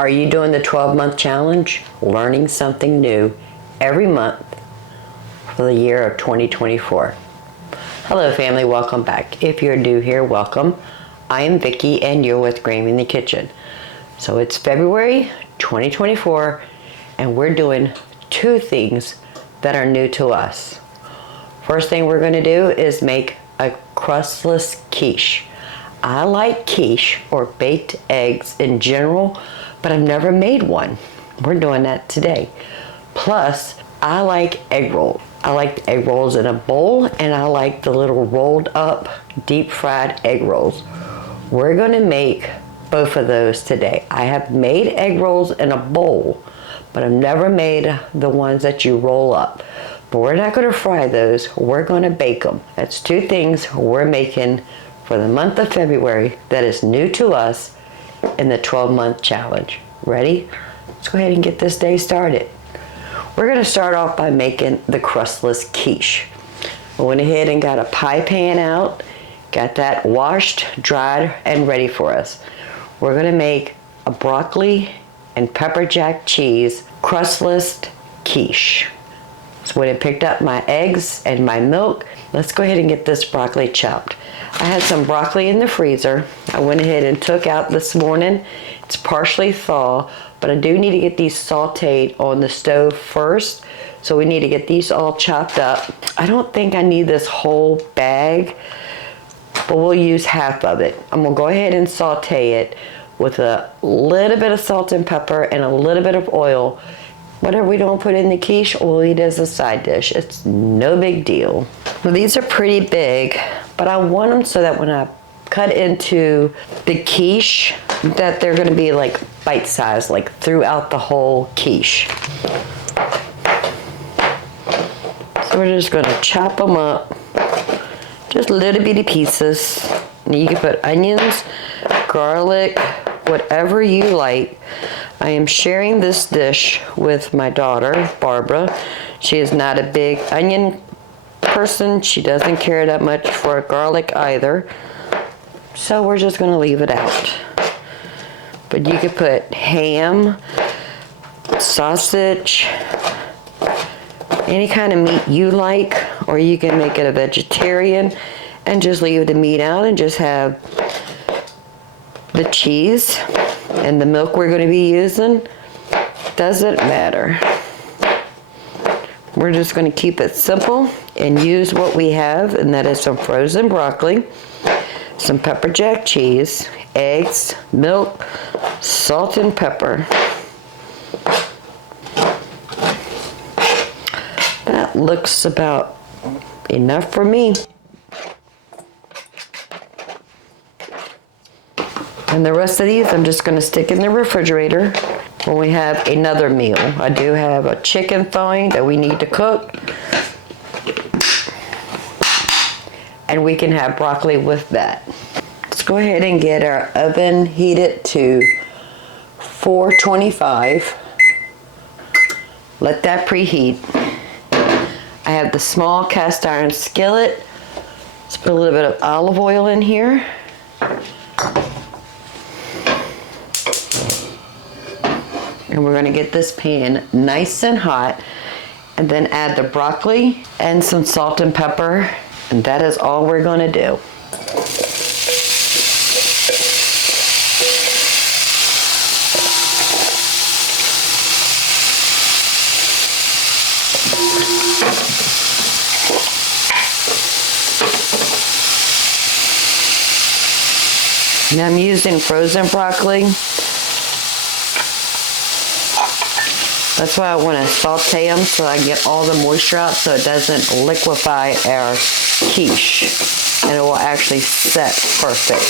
Are you doing the 12-month challenge? Learning something new every month for the year of 2024. Hello family, welcome back. If you're new here, welcome. I am Vicki and you're with Grammy in the Kitchen. So it's February 2024 and we're doing two things that are new to us. First thing we're going to do is make a crustless quiche. I like quiche or baked eggs in general, but I've never made one. We're doing that today. Plus, I like egg rolls. I like the egg rolls in a bowl, and I like the little rolled up deep fried egg rolls. We're gonna make both of those today. I have made egg rolls in a bowl, but I've never made the ones that you roll up. But we're not gonna fry those, we're gonna bake them. That's two things we're making for the month of February that is new to us in the 12-month challenge. Ready? Let's go ahead and get this day started. We're going to start off by making the crustless quiche. I went ahead and got a pie pan out, got that washed, dried, and ready for us. We're going to make a broccoli and pepper jack cheese crustless quiche. So when I picked up my eggs and my milk, let's go ahead and get this broccoli chopped. I had some broccoli in the freezer. I went ahead and took out this morning. It's partially thaw, but I do need to get these sauteed on the stove first. So we need to get these all chopped up. I don't think I need this whole bag, but we'll use half of it. I'm gonna go ahead and saute it with a little bit of salt and pepper and a little bit of oil. Whatever we don't put in the quiche, we'll eat as a side dish. It's no big deal. Well, these are pretty big, but I want them so that when I cut into the quiche, that they're gonna be like bite-sized, like throughout the whole quiche. So we're just gonna chop them up, just little bitty pieces. And you can put onions, garlic, whatever you like. I am sharing this dish with my daughter, Barbara. She is not a big onion person. She doesn't care that much for garlic either. So we're just gonna leave it out. But you could put ham, sausage, any kind of meat you like, or you can make it a vegetarian and just leave the meat out and just have the cheese and the milk we're going to be using. Doesn't matter. We're just going to keep it simple and use what we have, and that is some frozen broccoli, some pepper jack cheese, eggs, milk, salt and pepper. That looks about enough for me. And the rest of these I'm just going to stick in the refrigerator when we have another meal. I do have a chicken thigh that we need to cook. And we can have broccoli with that. Let's go ahead and get our oven heated to 425. Let that preheat. I have the small cast iron skillet. Let's put a little bit of olive oil in here. And we're gonna get this pan nice and hot, and then add the broccoli and some salt and pepper, and that is all we're gonna do. Now I'm using frozen broccoli. That's why I want to saute them so I get all the moisture out so it doesn't liquefy our quiche. And it will actually set perfect.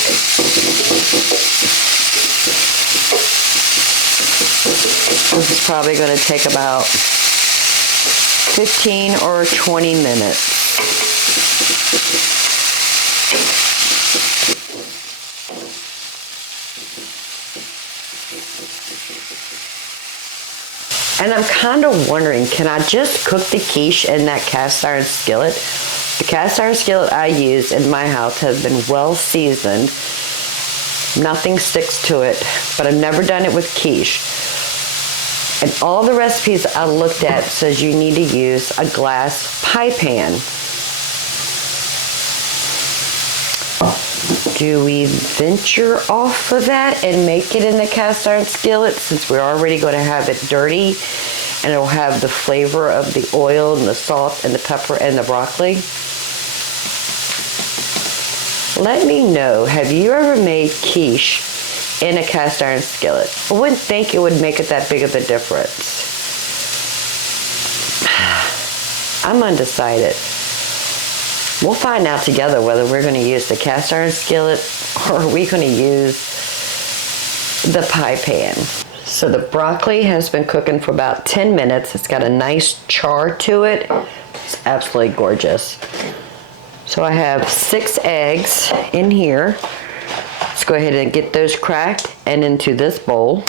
This is probably going to take about 15 or 20 minutes. And I'm kind of wondering, can I just cook the quiche in that cast iron skillet? The cast iron skillet I use in my house has been well seasoned. Nothing sticks to it, but I've never done it with quiche. And all the recipes I looked at says you need to use a glass pie pan. Do we venture off of that and make it in the cast iron skillet, since we're already going to have it dirty and it'll have the flavor of the oil and the salt and the pepper and the broccoli? Let me know, have you ever made quiche in a cast iron skillet? I wouldn't think it would make it that big of a difference. I'm undecided. We'll find out together whether we're going to use the cast iron skillet or are we going to use the pie pan. So the broccoli has been cooking for about 10 minutes. It's got a nice char to it. It's absolutely gorgeous. So I have 6 eggs in here. Let's go ahead and get those cracked and into this bowl.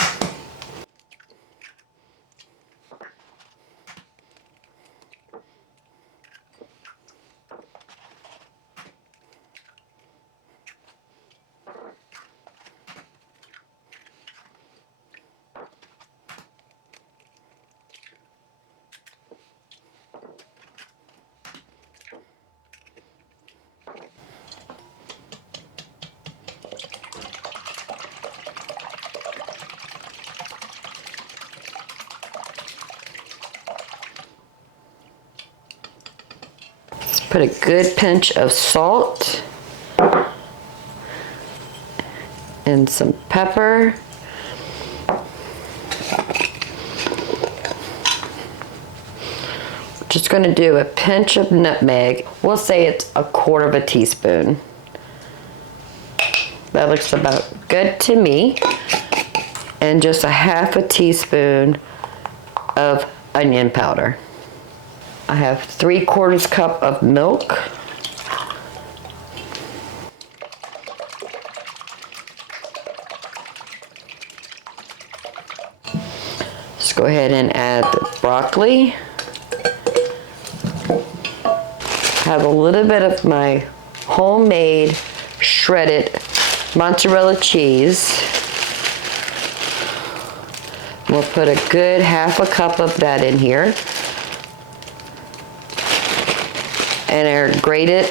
Put a good pinch of salt and some pepper. Just going to do a pinch of nutmeg. We'll say it's a 1/4 teaspoon. That looks about good to me. And just a 1/2 teaspoon of onion powder. I have 3/4 cup of milk. Let's go ahead and add the broccoli. Have a little bit of my homemade shredded mozzarella cheese. We'll put a good 1/2 cup of that in here. And our grated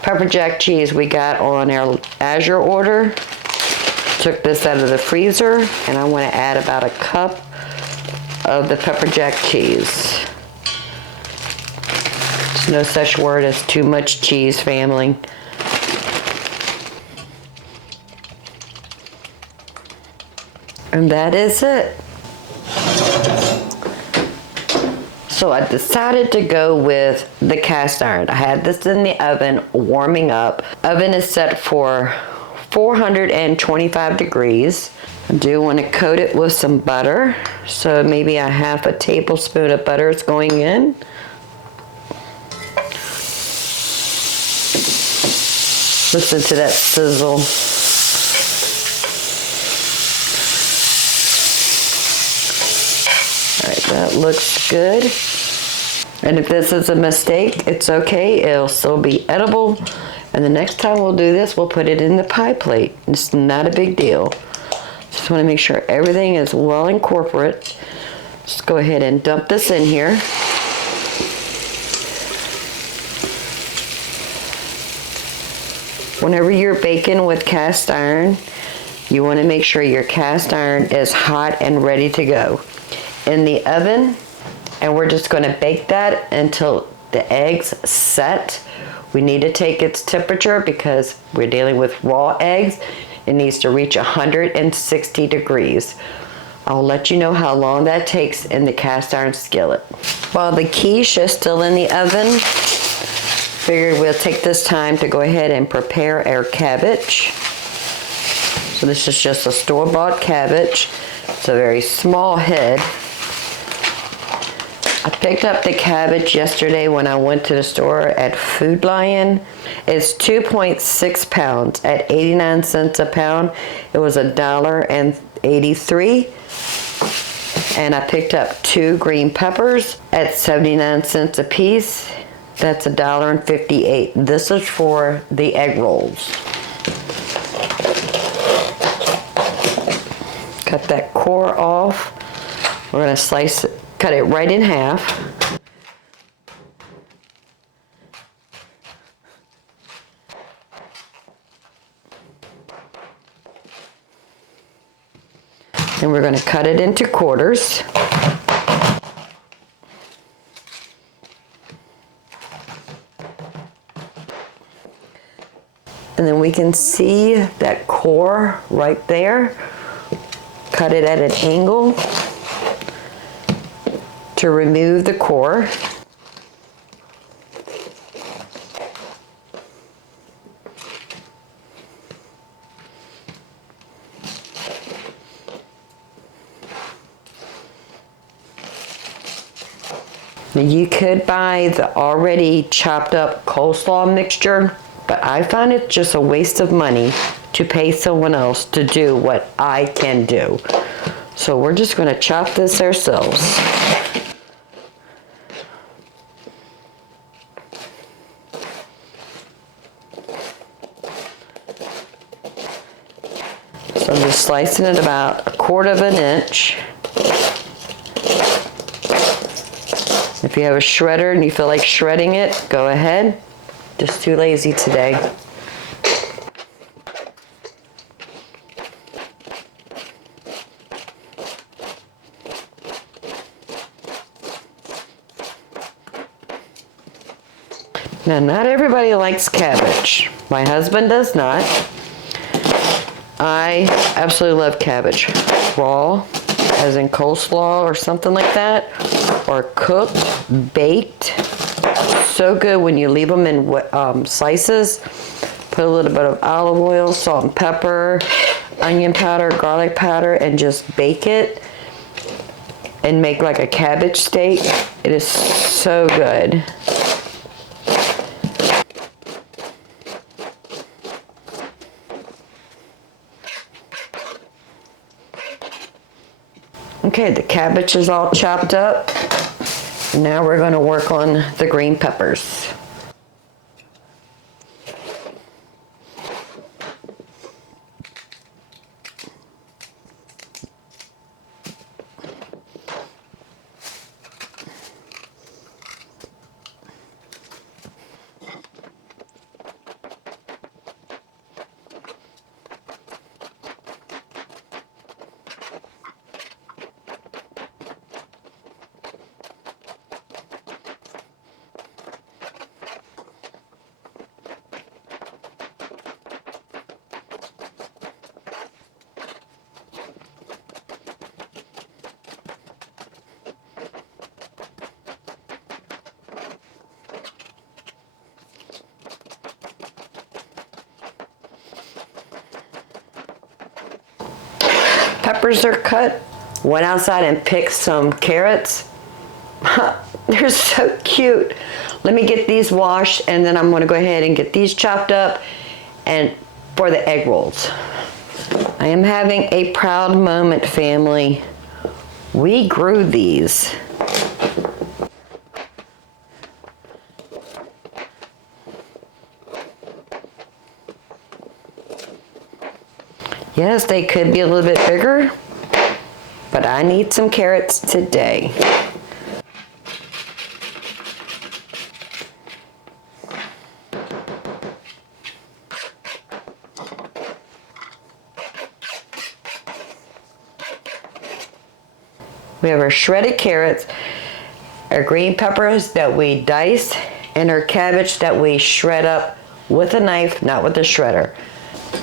pepper jack cheese we got on our Azure order. Took this out of the freezer, and I want to add about a cup of the pepper jack cheese. There's no such word as too much cheese, family. And that is it. So I decided to go with the cast iron. I had this in the oven warming up. Oven is set for 425 degrees. I do want to coat it with some butter. So maybe a 1/2 tablespoon of butter is going in. Listen to that sizzle. Alright, that looks good. And if this is a mistake, it's okay. It'll still be edible. And the next time we'll do this, we'll put it in the pie plate. It's not a big deal. Just want to make sure everything is well incorporate. Just go ahead and dump this in here. Whenever you're baking with cast iron, you want to make sure your cast iron is hot and ready to go in the oven. And we're just going to bake that until the eggs set. We need to take its temperature because we're dealing with raw eggs. It needs to reach 160 degrees. I'll let you know how long that takes in the cast iron skillet. While the quiche is still in the oven, figured we'll take this time to go ahead and prepare our cabbage. So this is just a store-bought cabbage. It's a very small head. I picked up the cabbage yesterday when I went to the store at Food Lion. It's 2.6 pounds at 89 cents a pound. It was $1.83. And I picked up 2 green peppers at 79 cents a piece. That's $1.58. This is for the egg rolls. Cut that core off. We're going to slice it, cut it right in half. And we're going to cut it into quarters. And then we can see that core right there. Cut it at an angle to remove the core. Now you could buy the already chopped up coleslaw mixture, but I find it just a waste of money to pay someone else to do what I can do. So we're just going to chop this ourselves. So I'm just slicing it about 1/4 of an inch. If you have a shredder and you feel like shredding it, go ahead. Just too lazy today. Now, not everybody likes cabbage. My husband does not. I absolutely love cabbage. Raw, as in coleslaw or something like that, or cooked, baked. So good when you leave them in slices. Put a little bit of olive oil, salt and pepper, onion powder, garlic powder, and just bake it and make like a cabbage steak. It is so good. Okay, the cabbage is all chopped up. Now we're going to work on the green peppers. Peppers are cut. Went outside and picked some carrots. They're so cute. Let me get these washed and then I'm going to go ahead and get these chopped up and for the egg rolls. I am having a proud moment, family. We grew these. Yes, they could be a little bit bigger, but I need some carrots today. We have our shredded carrots, our green peppers that we diced, and our cabbage that we shred up with a knife, not with a shredder.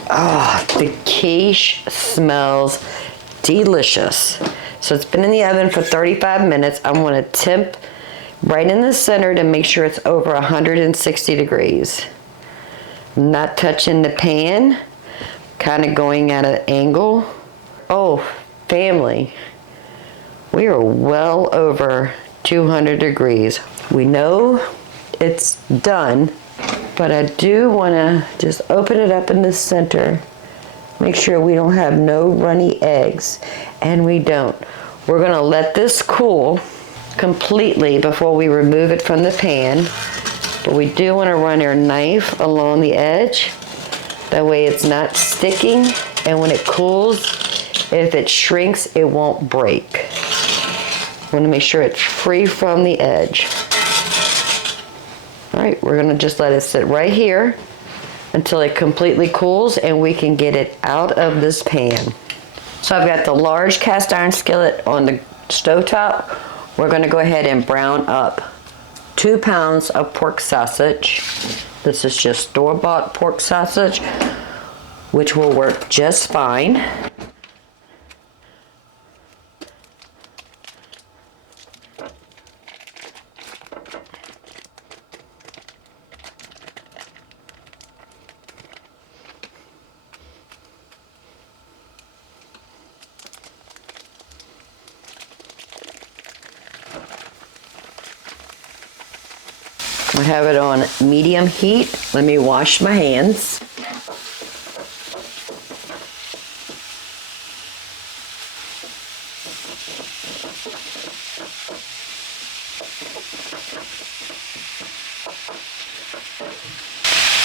Oh, the quiche smells delicious. So it's been in the oven for 35 minutes. I want to temp right in the center to make sure it's over 160 degrees. I'm not touching the pan, kind of going at an angle. Oh, family, we are well over 200 degrees. We know it's done. But I do want to just open it up in the center. Make sure we don't have no runny eggs. And we don't. We're going to let this cool completely before we remove it from the pan. But we do want to run our knife along the edge. That way it's not sticking. And when it cools, If it shrinks, it won't break. I want to make sure it's free from the edge. All right, we're going to just let it sit right here until it completely cools and we can get it out of this pan. So I've got the large cast iron skillet on the stovetop. We're going to go ahead and brown up 2 pounds of pork sausage. This is just store-bought pork sausage, which will work just fine. I have it on medium heat. Let me wash my hands.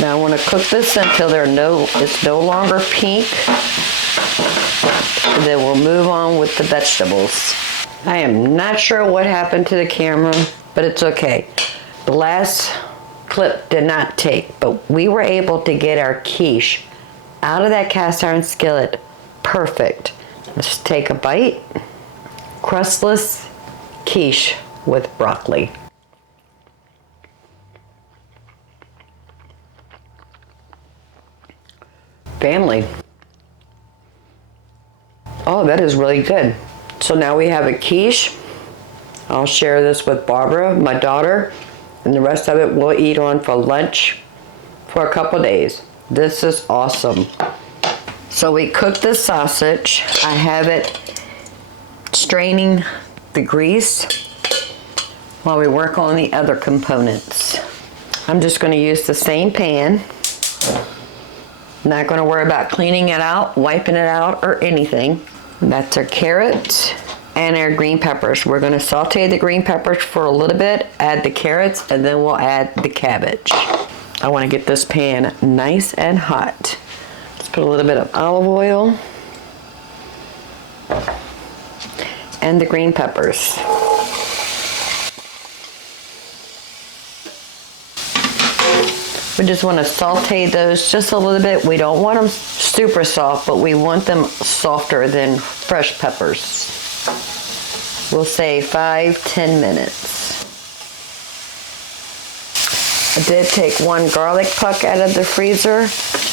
Now I want to cook this until it's no longer pink. And then we'll move on with the vegetables. I am not sure what happened to the camera, but it's okay. The last clip did not take, but we were able to get our quiche out of that cast iron skillet perfect. Let's take a bite. Crustless quiche with broccoli. Family. Oh, that is really good. So now we have a quiche. I'll share this with Barbara, my daughter, and the rest of it we'll eat on for lunch for a couple days. This is awesome. So we cooked the sausage. I have it straining the grease while we work on the other components. I'm just going to use the same pan. Not going to worry about cleaning it out, wiping it out, or anything. That's our carrot and our green peppers. We're going to saute the green peppers for a little bit, add the carrots, and then we'll add the cabbage. I want to get this pan nice and hot. Let's put a little bit of olive oil and the green peppers. We just want to saute those just a little bit. We don't want them super soft, but we want them softer than fresh peppers. We'll say 5-10 minutes. I did take 1 garlic puck out of the freezer.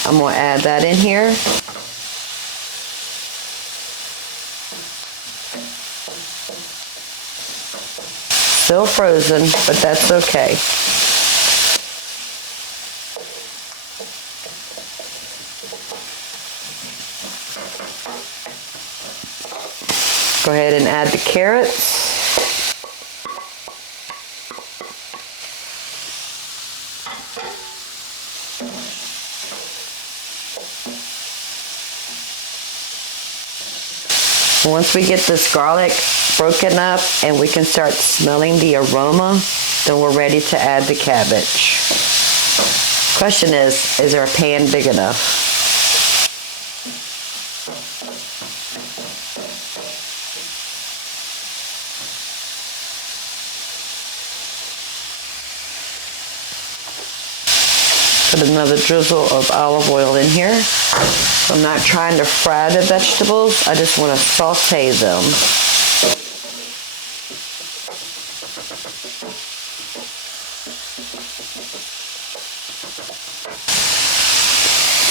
I'm going to add that in here. Still frozen, but that's okay. Go ahead and add the carrots. Once we get this garlic broken up and we can start smelling the aroma, then we're ready to add the cabbage. Question is our pan big enough? Put another drizzle of olive oil in here. I'm not trying to fry the vegetables, I just want to saute them.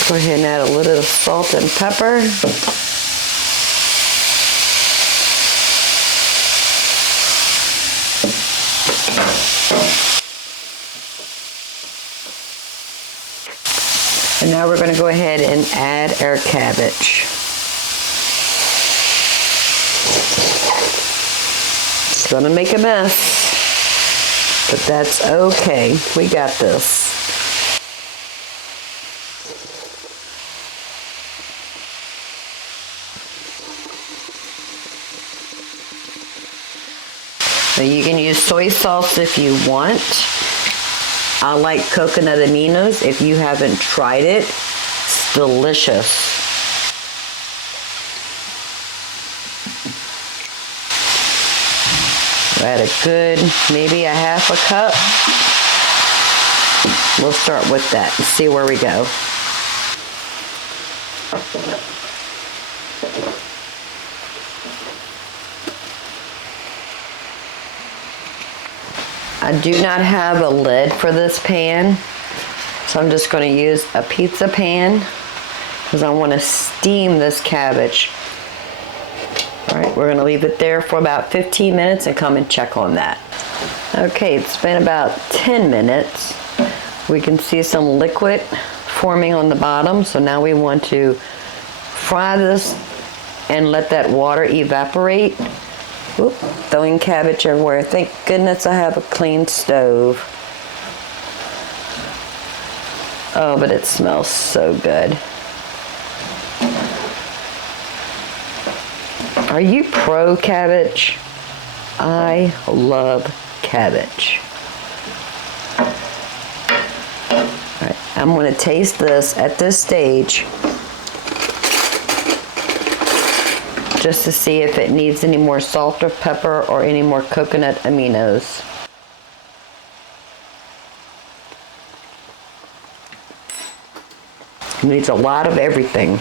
Go ahead and add a little salt and pepper. And now we're going to go ahead and add our cabbage. It's going to make a mess, but that's okay. We got this. So you can use soy sauce if you want. I like coconut aminos. If you haven't tried it, it's delicious. Add a good, maybe a half a cup. We'll start with that and see where we go. I do not have a lid for this pan, so I'm just going to use a pizza pan because I want to steam this cabbage. All right, we're going to leave it there for about 15 minutes and come and check on that. Okay, it's been about 10 minutes. We can see some liquid forming on the bottom, so now we want to fry this and let that water evaporate. Oop, throwing cabbage everywhere. Thank goodness I have a clean stove. Oh, but it smells so good. Are you pro cabbage? I love cabbage. All right, I'm going to taste this at this stage just to see if it needs any more salt or pepper or any more coconut aminos. It needs a lot of everything.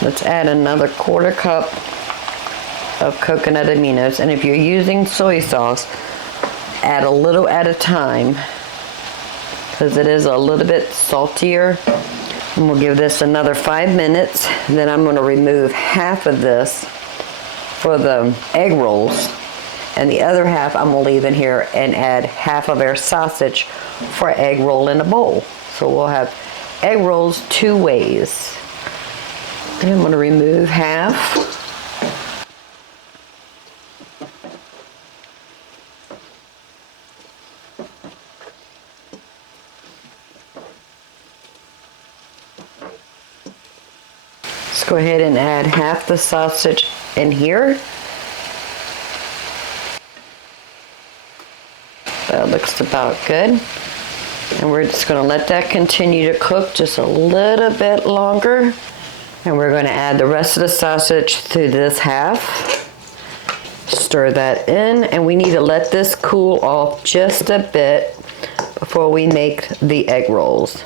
Let's add another quarter cup of coconut aminos, and if you're using soy sauce, add a little at a time because it is a little bit saltier. And we'll give this another 5 minutes. Then I'm going to remove half of this for the egg rolls, and the other half I'm going to leave in here and add half of our sausage for egg roll in a bowl. So we'll have egg rolls 2 ways. And I'm going to remove half. Let's go ahead and add half the sausage in here. That looks about good. And we're just going to let that continue to cook just a little bit longer. And we're going to add the rest of the sausage to this half. Stir that in, and we need to let this cool off just a bit before we make the egg rolls.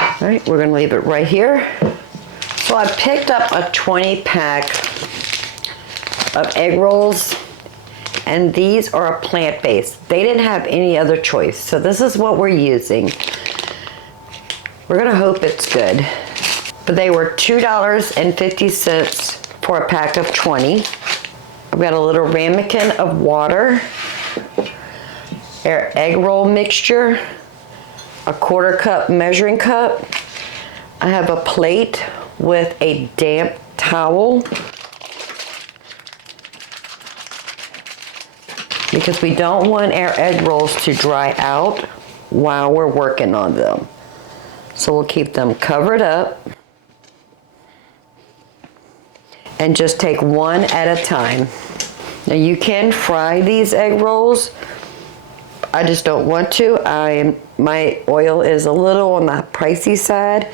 All right, we're going to leave it right here. So I picked up a 20-pack of egg rolls, and these are plant-based. They didn't have any other choice, so this is what we're using. We're gonna hope it's good. But they were $2.50 for a pack of 20. I've got a little ramekin of water, our egg roll mixture, a quarter cup measuring cup. I have a plate with a damp towel because we don't want our egg rolls to dry out while we're working on them. So we'll keep them covered up and just take one at a time. Now you can fry these egg rolls. I just don't want to. My oil is a little on the pricey side,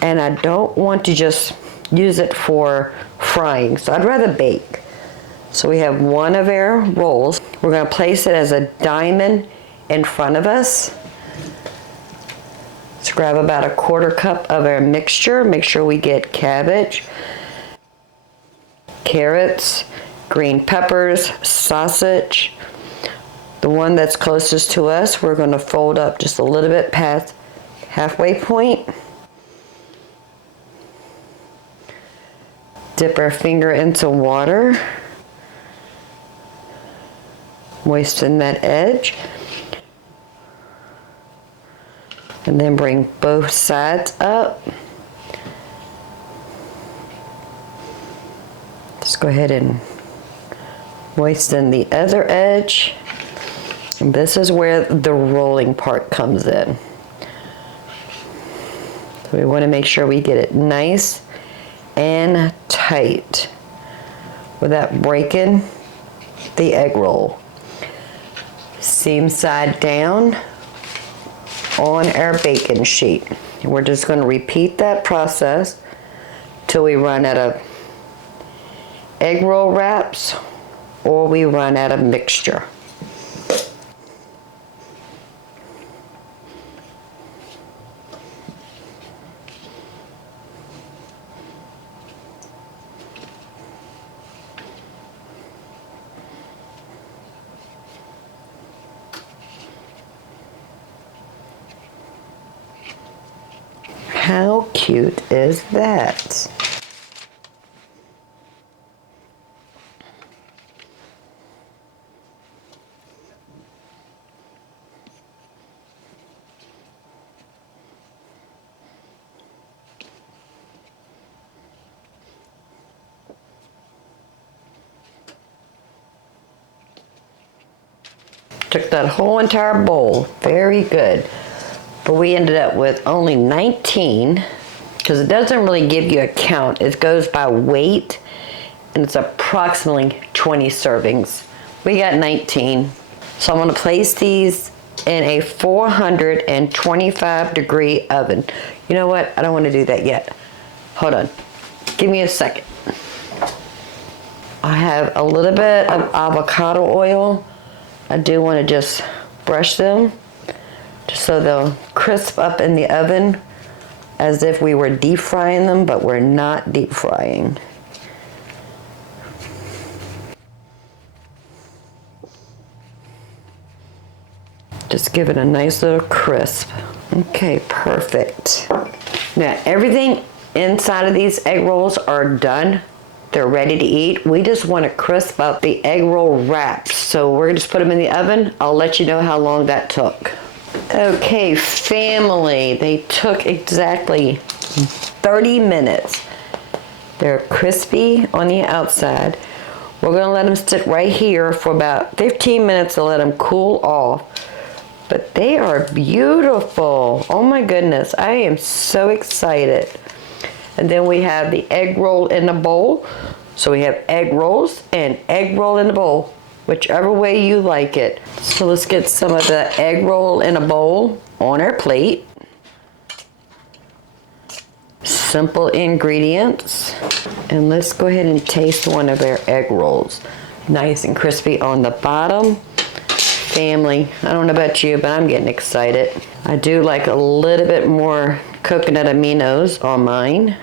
and I don't want to just use it for frying. So I'd rather bake. So we have one of our rolls. We're going to place it as a diamond in front of us. Let's grab about a quarter cup of our mixture. Make sure we get cabbage, carrots, green peppers, sausage. The one that's closest to us, we're going to fold up just a little bit past halfway point. Dip our finger into water. Moisten that edge. And then bring both sides up. Just go ahead and moisten the other edge. And this is where the rolling part comes in. So we want to make sure we get it nice and tight without breaking the egg roll. seam side down on our baking sheet. And we're just going to repeat that process till we run out of egg roll wraps or we run out of mixture. How cute is that? Took that whole entire bowl. Very good. But we ended up with only 19 because it doesn't really give you a count. It goes by weight and it's approximately 20 servings. We got 19. So I'm going to place these in a 425 degree oven. You know what? I don't want to do that yet. Hold on. Give me a second. I have a little bit of avocado oil. I do want to just brush them just so they'll crisp up in the oven as if we were deep frying them, but we're not deep frying. Just give it a nice little crisp. Okay, perfect. Now everything inside of these egg rolls are done. They're ready to eat. We just want to crisp up the egg roll wraps. So we're going to just put them in the oven. I'll let you know how long that took. Okay, family, they took exactly 30 minutes. They're crispy on the outside. We're going to let them sit right here for about 15 minutes to let them cool off. But they are beautiful. Oh my goodness, I am so excited. And then we have the egg roll in the bowl. So we have egg rolls and egg roll in the bowl, whichever way you like it. So let's get some of the egg roll in a bowl on our plate. Simple ingredients. And let's go ahead and taste one of our egg rolls. Nice and crispy on the bottom. Family, I don't know about you, but I'm getting excited. I do like a little bit more coconut aminos on mine.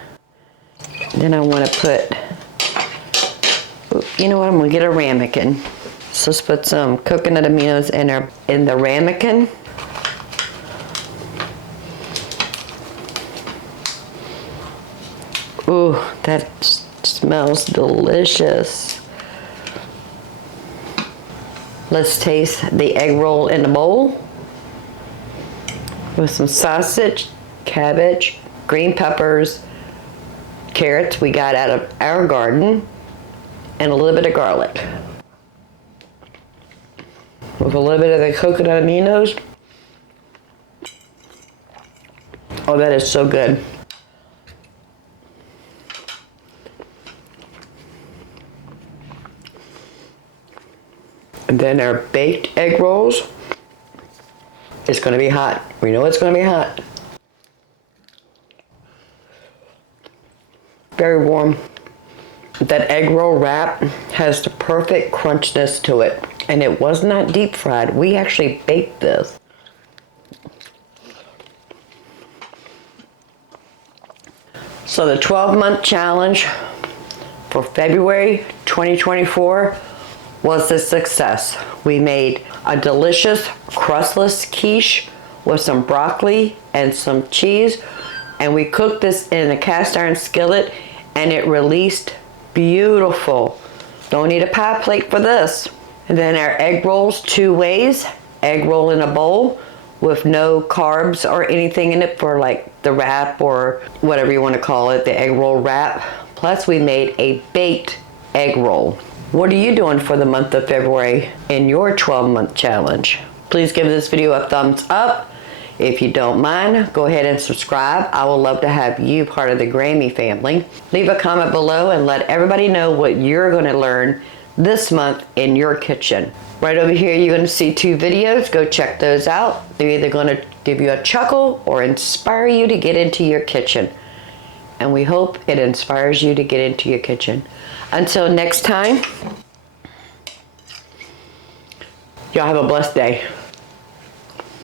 Then I want to put, you know what, I'm going to get a ramekin. So let's put some coconut aminos in the ramekin. Ooh, that smells delicious. Let's taste the egg roll in the bowl with some sausage, cabbage, green peppers, carrots we got out of our garden, and a little bit of garlic. With a little bit of the coconut aminos. Oh, that is so good. And then our baked egg rolls. It's going to be hot. We know it's going to be hot. Very warm. That egg roll wrap has the perfect crunchness to it. And it was not deep fried. We actually baked this. So the 12-month challenge for February 2024 was a success. We made a delicious crustless quiche with some broccoli and some cheese, and we cooked this in a cast iron skillet, and it released beautiful. Don't need a pie plate for this. And then our egg rolls, 2 ways. Egg roll in a bowl with no carbs or anything in it for like the wrap or whatever you want to call it, the egg roll wrap. Plus we made a baked egg roll. What are you doing for the month of February in your 12-month challenge? Please give this video a thumbs up. If you don't mind, go ahead and subscribe. I would love to have you part of the Grammy family. Leave a comment below and let everybody know what you're going to learn this month in your kitchen. Right over here, you're going to see 2 videos. Go check those out. They're either going to give you a chuckle or inspire you to get into your kitchen. And we hope it inspires you to get into your kitchen. Until next time, y'all have a blessed day.